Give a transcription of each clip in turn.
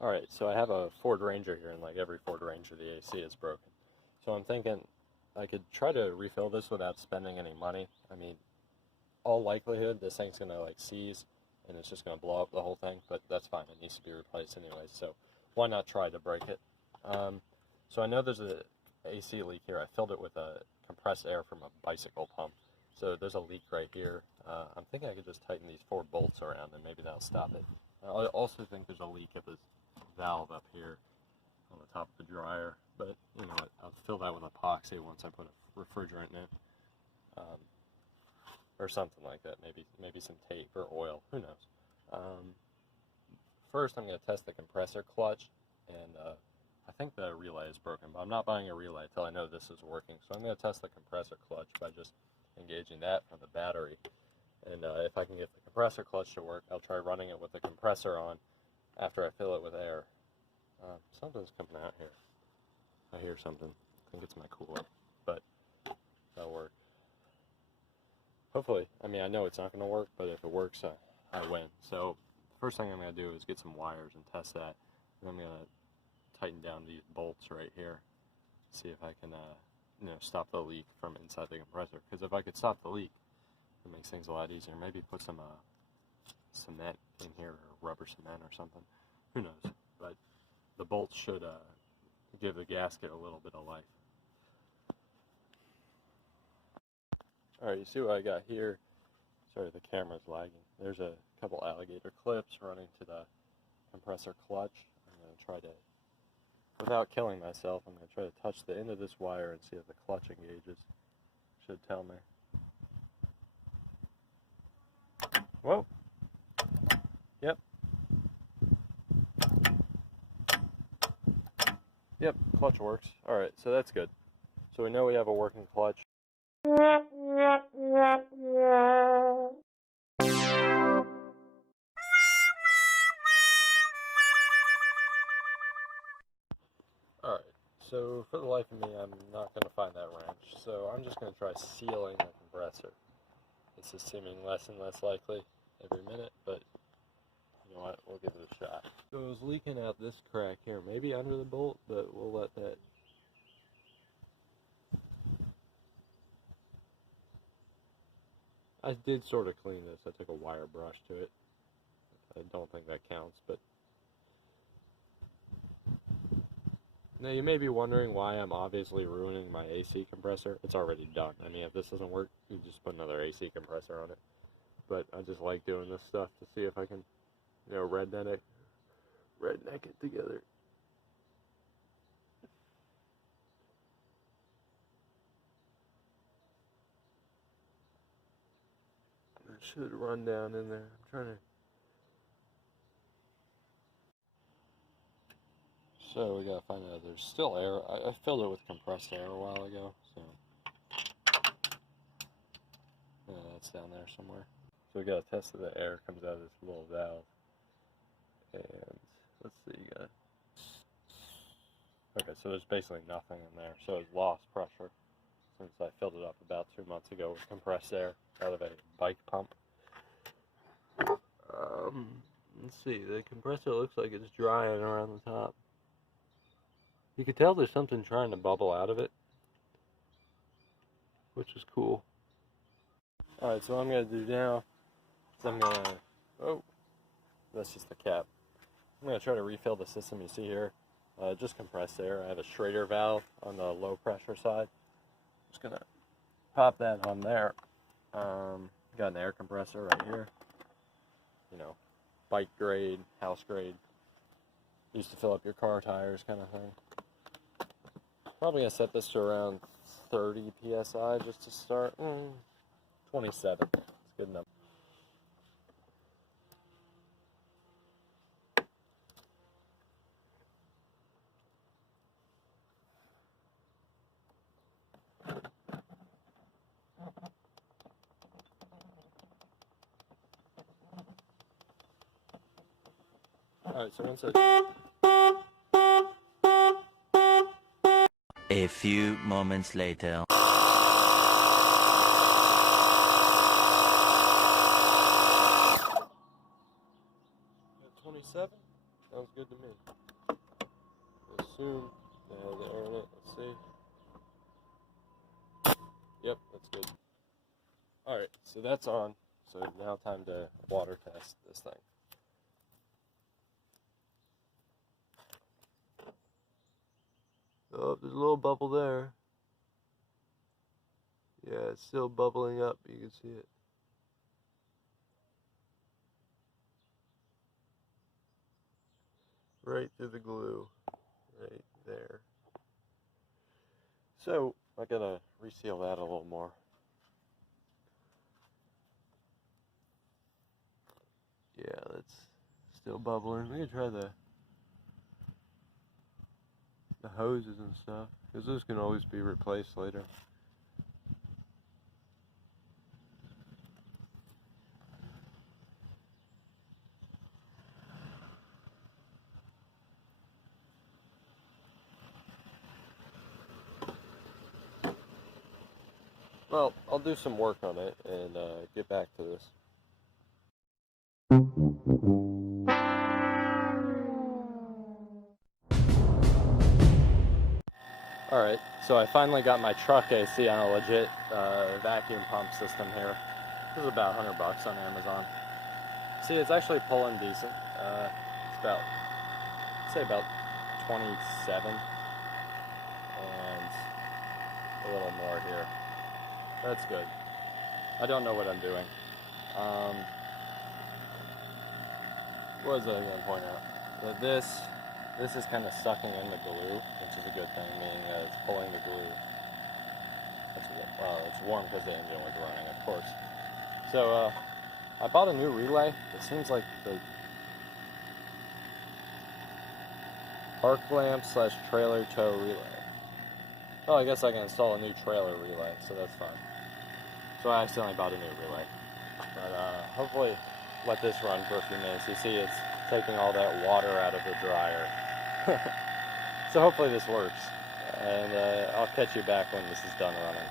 Alright, so I have a Ford Ranger here, and like every Ford Ranger, the AC is broken. So I'm thinking I could try to refill this without spending any money. I mean, all likelihood, this thing's gonna like seize, and it's just gonna blow up the whole thing, but that's fine, it needs to be replaced anyway, so why not try to break it? So I know there's a AC leak here. I filled it with a compressed air from a bicycle pump. So there's a leak right here. I'm thinking I could just tighten these 4 bolts around and maybe that'll stop it. I also think there's a leak at this valve up here on the top of the dryer, but you know what, I'll fill that with epoxy once I put a refrigerant in it. Or something like that, maybe some tape or oil, who knows. First I'm going to test the compressor clutch, and I think the relay is broken, but I'm not buying a relay until I know this is working. So I'm going to test the compressor clutch by just engaging that from the battery. And if I can get the compressor clutch to work, I'll try running it with the compressor on after I fill it with air. Something's coming out here. I hear something. I think it's my cooler, but that'll work. Hopefully. I mean, I know it's not going to work, but if it works, I win. So first thing I'm going to do is get some wires and test that. And I'm going to tighten down these bolts right here, see if I can stop the leak from inside the compressor, because if I could stop the leak, it makes things a lot easier. Maybe put some cement in here, or rubber cement or something, who knows, but the bolts should give the gasket a little bit of life. Alright, you see what I got here? Sorry, the camera's lagging. There's a couple alligator clips running to the compressor clutch. I'm going to try to, without killing myself, I'm going to try to touch the end of this wire and see if the clutch engages. Should tell me. Whoa! Yep. Yep, clutch works. Alright, so that's good. So we know we have a working clutch. Alright, so for the life of me, I'm not going to find that wrench, so I'm just going to try sealing the compressor. This is seeming less and less likely every minute, but you know what, we'll give it a shot. So it was leaking out this crack here, maybe under the bolt, but we'll let that. I did sort of clean this. I took a wire brush to it. I don't think that counts, but now you may be wondering why I'm obviously ruining my AC compressor. It's already done. I mean, if this doesn't work, you just put another AC compressor on it. But I just like doing this stuff to see if I can, redneck it together. It should run down in there. I'm trying to. So we gotta find out. There's still air. I filled it with compressed air a while ago, so yeah, that's down there somewhere. So we gotta test that the air comes out of this little valve. And let's see. Okay, so there's basically nothing in there. So it's lost pressure since I filled it up about 2 months ago with compressed air out of a bike pump. Let's see. The compressor looks like it's drying around the top. You can tell there's something trying to bubble out of it, which is cool. Alright, so what I'm going to do now is I'm going to, oh, that's just the cap. I'm going to try to refill the system you see here, just compressed air. I have a schrader valve on the low pressure side. Just going to pop that on there. Got an air compressor right here. Bike grade, house grade. Used to fill up your car tires kind of thing. Probably going to set this to around 30 psi just to start. 27. It's good enough. Alright, so once A few moments later. 27? Sounds good to me. to me. Assume they have the air in it. Let's see. Yep, that's good. Alright, so that's on. So now time to water test this thing. Oh, there's a little bubble there. Yeah, it's still bubbling up. You can see it. Right through the glue. Right there. So, I gotta reseal that a little more. Yeah, that's still bubbling. We can try the hoses and stuff, because those can always be replaced later. Well, I'll do some work on it and get back to this. Alright, so I finally got my truck AC on a legit vacuum pump system here. This is about $100 on Amazon. See, it's actually pulling decent. It's about, I'd say about 27 and a little more here. That's good. I don't know what I'm doing. What was I going to point out? That this is kind of sucking in the glue, which is a good thing, meaning that it's pulling the glue. Well, it's warm because the engine was running, of course. So, I bought a new relay. It seems like the arc lamp / trailer tow relay. Oh, I guess I can install a new trailer relay, so that's fine. So I accidentally bought a new relay. But hopefully let this run for a few minutes. You see it's taking all that water out of the dryer. So hopefully this works. And I'll catch you back when this is done running.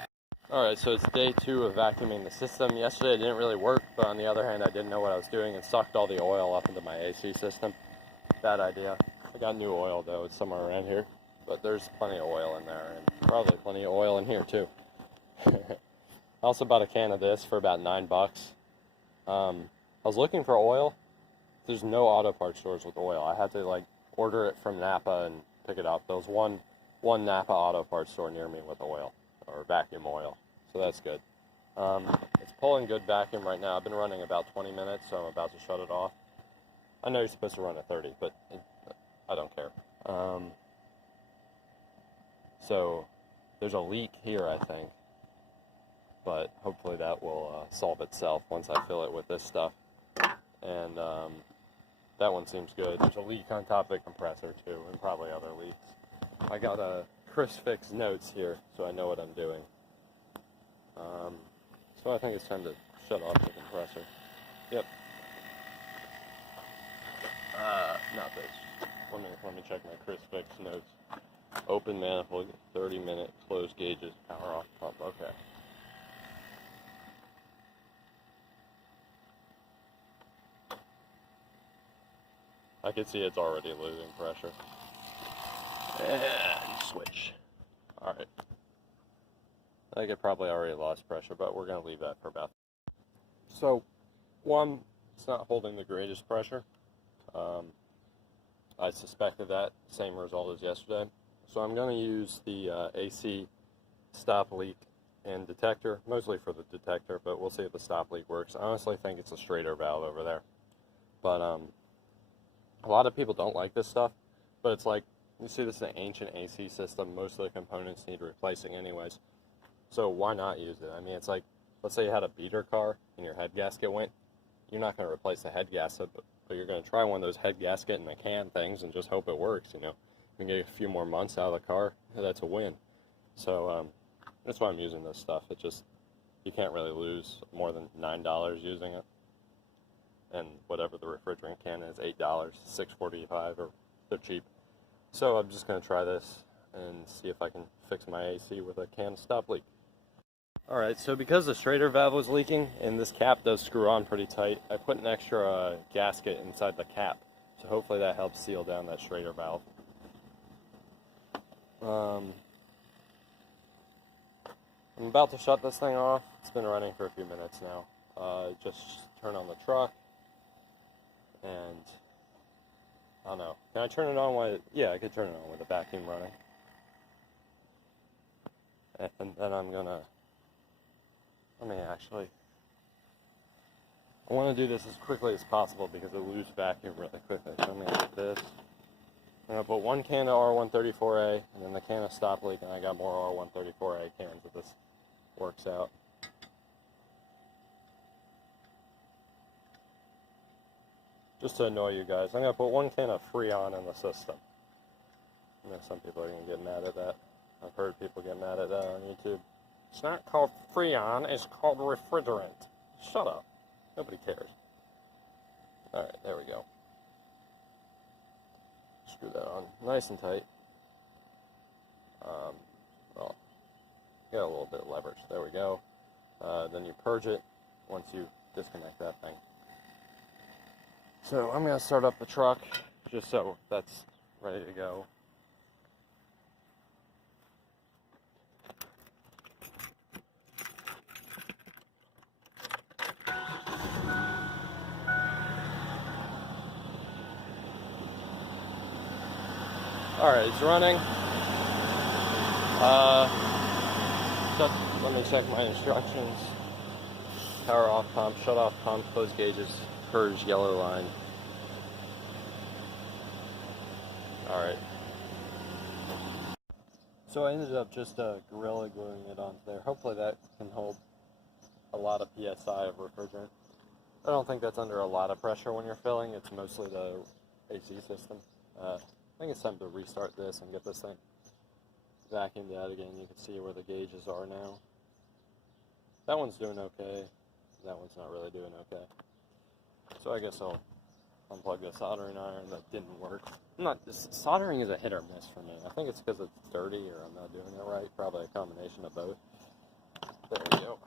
Alright, so it's day 2 of vacuuming the system. Yesterday it didn't really work, but on the other hand I didn't know what I was doing and sucked all the oil up into my AC system. Bad idea. I got new oil though, it's somewhere around here. But there's plenty of oil in there, and probably plenty of oil in here too. I also bought a can of this for about $9. I was looking for oil. There's no auto parts stores with oil. I had to like order it from Napa and pick it up. There was one Napa auto parts store near me with oil, or vacuum oil, so that's good. It's pulling good vacuum right now. I've been running about 20 minutes, so I'm about to shut it off. I know you're supposed to run at 30, but I don't care. So there's a leak here, I think, but hopefully that will solve itself once I fill it with this stuff. And that one seems good. There's a leak on top of the compressor too, and probably other leaks. I got a Chris Fix notes here, so I know what I'm doing. So I think it's time to shut off the compressor. Yep. Not this. Let me check my Chris Fix notes. Open manifold, 30-minute, closed gauges, power off pump. Okay. I can see it's already losing pressure. And switch. Alright. I think it probably already lost pressure, but we're going to leave that for about. So, one, it's not holding the greatest pressure. I suspected that, same result as yesterday. So I'm going to use the AC stop leak and detector, mostly for the detector, but we'll see if the stop leak works. I honestly think it's a schrader valve over there. But a lot of people don't like this stuff, but it's like, you see this is an ancient AC system, most of the components need replacing anyways. So why not use it? I mean, it's like, let's say you had a beater car and your head gasket went, you're not going to replace the head gasket, but you're going to try one of those head gasket in the can things and just hope it works, you know. You can get a few more months out of the car, that's a win. So that's why I'm using this stuff. It just, you can't really lose more than $9 using it. And whatever the refrigerant can is, $8, $6.45, or they're cheap. So I'm just going to try this and see if I can fix my AC with a can stop leak. Alright, so because the schrader valve was leaking, and this cap does screw on pretty tight, I put an extra gasket inside the cap. So hopefully that helps seal down that schrader valve. I'm about to shut this thing off. It's been running for a few minutes now. Just turn on the truck, and I don't know. Can I turn it on while? Yeah, I could turn it on with the vacuum running. And then I'm gonna. Let me actually. I want to do this as quickly as possible because it loses vacuum really quickly. So I'm gonna get this. I'm gonna put one can of R134A, and then the can of stop leak, and I got more R134A cans if this works out. Just to annoy you guys, I'm gonna put one can of Freon in the system. I know some people are gonna get mad at that. I've heard people get mad at that on YouTube. It's not called Freon, it's called refrigerant. Shut up. Nobody cares. Alright, there we go. Screw that on nice and tight. Well, got a little bit of leverage. There we go. Then you purge it once you disconnect that thing. So I'm going to start up the truck just so that's ready to go. Alright, it's running. Let me check my instructions. Power off pump, shut off pump, close gauges, purge yellow line. Alright. So I ended up just Gorilla gluing it onto there. Hopefully that can hold a lot of PSI of refrigerant. I don't think that's under a lot of pressure when you're filling. It's mostly the AC system. I think it's time to restart this and get this thing vacuumed out again. You can see where the gauges are now. That one's doing okay. That one's not really doing okay. So I guess I'll unplug the soldering iron that didn't work. Soldering is a hit or miss for me. I think it's because it's dirty or I'm not doing it right. Probably a combination of both. There we go.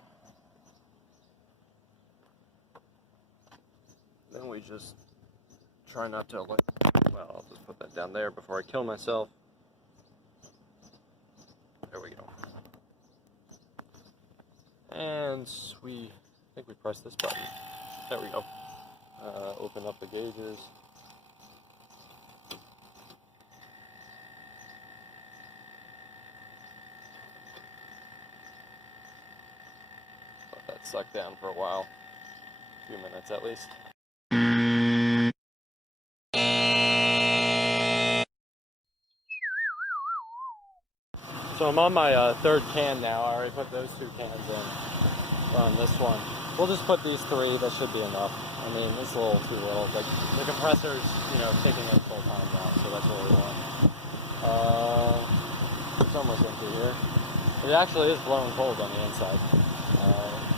Then we just try not to, well, I'll just put that down there before I kill myself. There we go. And I think we press this button. There we go. Open up the gauges. Let that suck down for a while. A few minutes at least. So I'm on my third can now. I already put those 2 cans in on this one. We'll just put these 3. That should be enough. I mean, it's a little too little, but the compressor's, kicking in full time now, so that's what we want. It's almost empty here. It actually is blowing cold on the inside.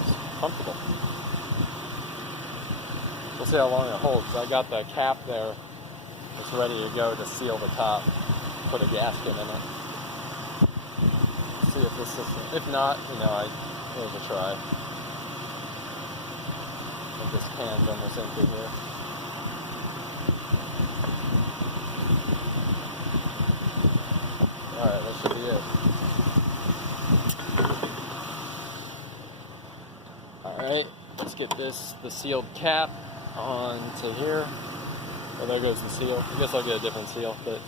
It's comfortable. We'll see how long it holds. I got the cap there. It's ready to go to seal the top. Put a gasket in it. See if this is, if not, I give it a try. Get this can almost empty here. Alright, that should be it. Alright, let's get the sealed cap onto here. Oh, there goes the seal. I guess I'll get a different seal, but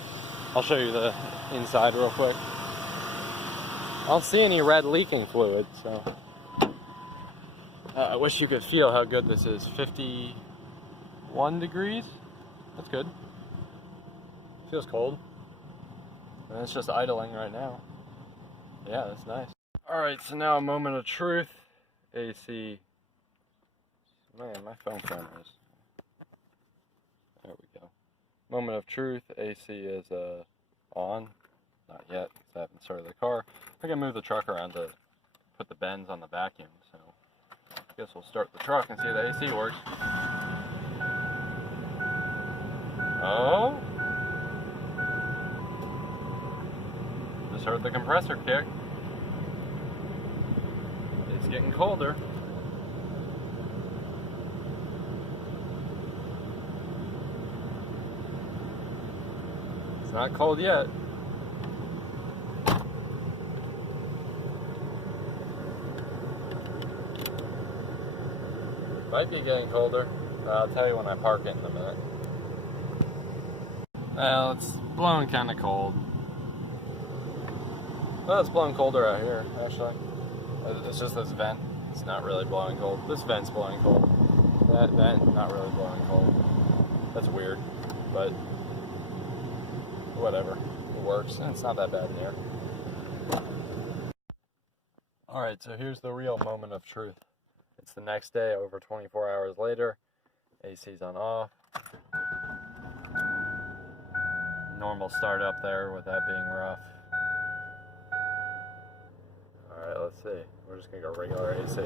I'll show you the inside real quick. I don't see any red leaking fluid, so I wish you could feel how good this is. 51 degrees? That's good. Feels cold. And it's just idling right now. Yeah, that's nice. Alright, so now a moment of truth. AC. Man, my phone camera is... There we go. Moment of truth. AC is on. Not yet, because I haven't started the car. I can move the truck around to put the bends on the vacuum, so I guess we'll start the truck and see if the AC works. Oh! Just heard the compressor kick. It's getting colder. not cold yet. Might be getting colder. I'll tell you when I park it in a minute. Well, it's blowing kind of cold. Well, it's blowing colder out here, actually. It's just this vent. It's not really blowing cold. This vent's blowing cold. That vent, not really blowing cold. That's weird, but whatever. It works, and it's not that bad in here. Alright, so here's the real moment of truth. It's the next day, over 24 hours later. AC's on off. Normal start up there with that being rough. Alright, let's see. We're just gonna go regular AC.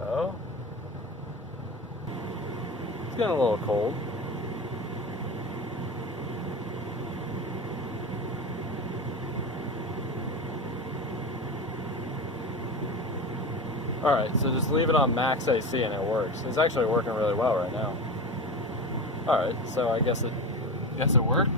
Oh? It's getting a little cold. Alright, so just leave it on max AC and it works. It's actually working really well right now. Alright, so I guess it worked.